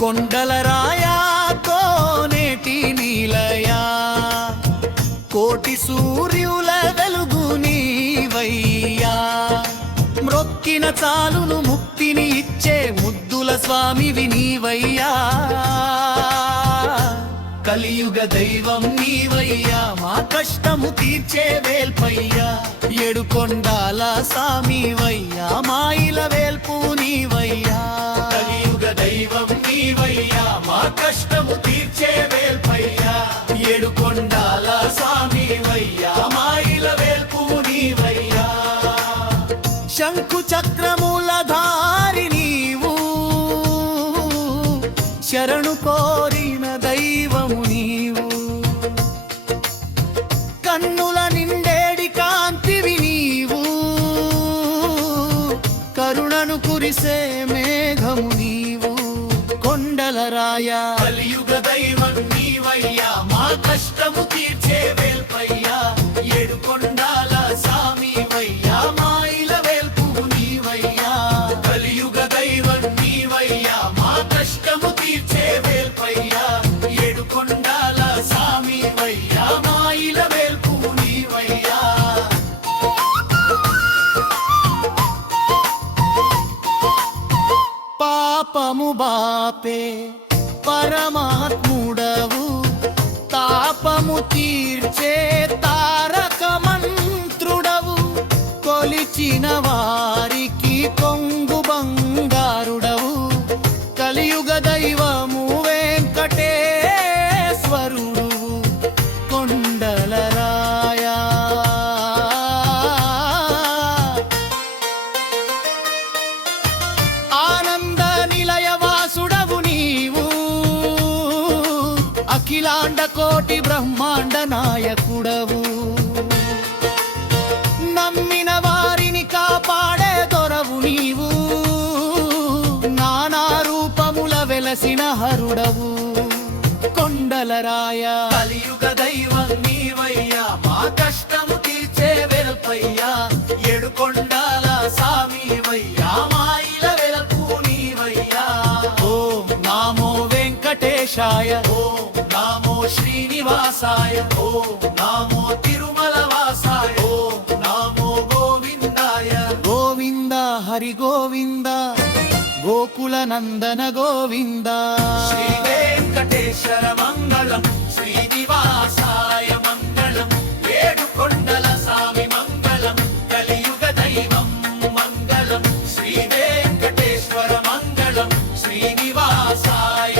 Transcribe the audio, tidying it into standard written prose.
కొండలరాయా కోనేటి నీలయా కోటి సూర్యుల వెలుగు నీవయ్యా మ్రొక్కిన చాలును ముక్తిని ఇచ్చే ముద్దుల స్వామివి నీవయ్యా కలియుగ దైవం నీవయ్యా మా కష్టము తీర్చే వేల్పయ్యా ఏడుకొండాల సామివయ్యా మాయిల వేల్పు నీవయ్యా కలియుగ దైవం నీవయ్యా మా కష్టము తీర్చే వేల్పయ్యా ఏడుకొండాల సామివయ్యా మాయిల వేల్పు నీవయ్యా శంకు చక్రముల ధారి నీవు శరణు కోరిన దైవము నీవు కన్నుల నిండేడి కాంతివి నీవు కరుణను కురిసే మేఘము నీవు కొండలరాయా కలియుగ దైవం నీవయ్యా మా కష్టము తీర్చే వేల్పయ్యా ఏడుకొండాల సామివయ్యా మాయిల వేల్పు నీవయ్యా కలియుగ దైవం నీవయ్యా మా కష్టము తీర్చే వేల్పయ్యా ఏడుకొండాల సామివయ్యా మాయిల వేల్పు నీవయ్యా పాపము బాపే పరమాత్ముడవు తాపము తీర్చే తారక మంత్రుడవు కొలిచిన వారికి కొంగు బంగారుడవు కలియుగ దైవము వెంకటేశ్వరుడు కొండలరాయా ఆనంద నిలయవాసుడవు నీవు అఖిలాండ కోటి బ్రహ్మాండ నాయకుడవు నమ్మిన వారిని కాపాడే దొరవు నీవు నానా రూపముల వెలసిన హరుడవు కొండలరాయా కలియుగ దైవం నీవయ్యా మా కష్టము తీర్చే వెల్పయ్యా ఏడుకొండాల సామివయ్యా మాయిల వెలుపు నీవయ్యా ఓం నమో వెంకటేశాయ ఓం నమో శ్రీనివాసాయ ఓం నమో తిరుమల వాసాయ ఓం నమో గోవిందాయ గోవింద హరి గోవింద గోకుల నందన గోవింద శ్రీ వెంకటేశ్వర మంగళం శ్రీనివాసాయ మంగళం ఏడుకొండల సామి మంగళం కలియుగ దైవం మంగళం శ్రీ వెంకటేశ్వర మంగళం శ్రీనివాసాయ